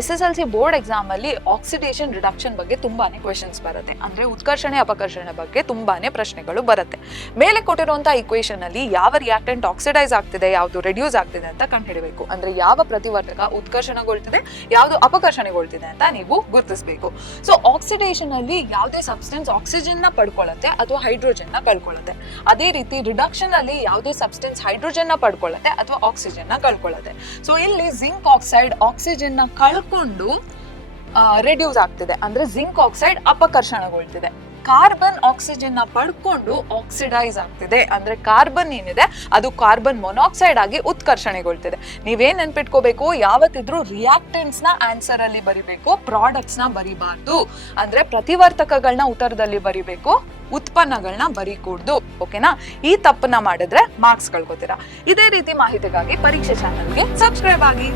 SSLC board exam ಅಲ್ಲಿ oxidation reduction ಬಗ್ಗೆ ತುಂಬಾನೇ ಕ್ವೆಶನ್ಸ್ ಬರುತ್ತೆ. ಅಂದ್ರೆ ಉತ್ಕರ್ಷಣೆ ಅಪಕರ್ಷಣೆ ಬಗ್ಗೆ ತುಂಬಾನೇ ಪ್ರಶ್ನೆಗಳು ಬರುತ್ತೆ. ಮೇಲೆ ಕೊಟ್ಟಿರುವಂತಹ ಇಕ್ವೇಶನ್ ಅಲ್ಲಿ ಯಾವ ರಿಯಾಕ್ಟೆಂಟ್ ಆಕ್ಸಿಡೈಸ್ ಆಗ್ತಿದೆ, ಯಾವುದು ರೆಡ್ಯೂಸ್ ಆಗ್ತಿದೆ ಅಂತ ಕಂಡುಹಿಡಬೇಕು. ಅಂದ್ರೆ ಯಾವ ಪ್ರತಿವರ್ತಕ ಉತ್ಕರ್ಷಣಗೊಳ್ತಿದೆ, ಯಾವುದು ಅಪಕರ್ಷಣೆಗೊಳ್ತಿದೆ ಅಂತ ನೀವು ಗುರುತಿಸಬೇಕು. ಸೊ ಆಕ್ಸಿಡೇಷನ್ ಅಲ್ಲಿ ಯಾವುದೇ ಸಬ್ಸ್ಟೆನ್ಸ್ ಆಕ್ಸಿಜನ್ ನ ಪಡ್ಕೊಳ್ಳುತ್ತೆ ಅಥವಾ ಹೈಡ್ರೋಜನ್ ನ ಕಳ್ಕೊಳ್ಳುತ್ತೆ. ಅದೇ ರೀತಿ ರಿಡಕ್ಷನ್ ಅಲ್ಲಿ ಯಾವುದೇ ಸಬ್ಸ್ಟೆನ್ಸ್ ಹೈಡ್ರೋಜನ್ ನ ಪಡ್ಕೊಳ್ಳುತ್ತೆ ಅಥವಾ ಆಕ್ಸಿಜನ್ ನ ಕಳ್ಕೊಳ್ಳುತ್ತೆ. ಸೊ ಇಲ್ಲಿ ಜಿಂಕ್ ಆಕ್ಸೈಡ್ ಆಕ್ಸಿಜನ್ ನ ಕಳ್ಕೊಂಡು ರೆಡ್ಯೂಸ್ ಆಗ್ತಿದೆ, ಅಂದ್ರೆ ಜಿಂಕ್ ಆಕ್ಸೈಡ್ ಅಪಕರ್ಷಣಗೊಳ್ತಿದೆ. ಕಾರ್ಬನ್ ಆಕ್ಸಿಜನ್ ನ ಪಡ್ಕೊಂಡು ಆಕ್ಸಿಡೈಸ್ ಆಗ್ತಿದೆ, ಅಂದ್ರೆ ಕಾರ್ಬನ್ ಏನಿದೆ ಅದು ಕಾರ್ಬನ್ ಮೊನಾಕ್ಸೈಡ್ ಆಗಿ ಉತ್ಕರ್ಷಣೆಗೊಳ್ತಿದೆ. ನೀವೇನ್ ನೆನ್ಪಿಟ್ಕೋಬೇಕು, ಯಾವತ್ತಿದ್ರೂ ರಿಯಾಕ್ಟೆಂಟ್ಸ್ ನ ಆನ್ಸರ್ ಅಲ್ಲಿ ಬರಿಬೇಕು, ಪ್ರಾಡಕ್ಟ್ಸ್ ನ ಬರಿಬಾರ್ದು. ಅಂದ್ರೆ ಪ್ರತಿವರ್ತಕಗಳನ್ನ ಉತ್ತರದಲ್ಲಿ ಬರಿಬೇಕು, ಉತ್ಪನ್ನಗಳನ್ನ ಬರೀಕೂಡ್ದು. ಓಕೆನಾ? ಈ ತಪ್ಪನ್ನ ಮಾಡಿದ್ರೆ ಮಾರ್ಕ್ಸ್ ಕಳ್ಕೊತೀರಾ. ಇದೇ ರೀತಿ ಮಾಹಿತಿಗಾಗಿ ಪರೀಕ್ಷೆ ಚಾನಲ್ಗೆ ಸಬ್ಸ್ಕ್ರೈಬ್ ಆಗಿ.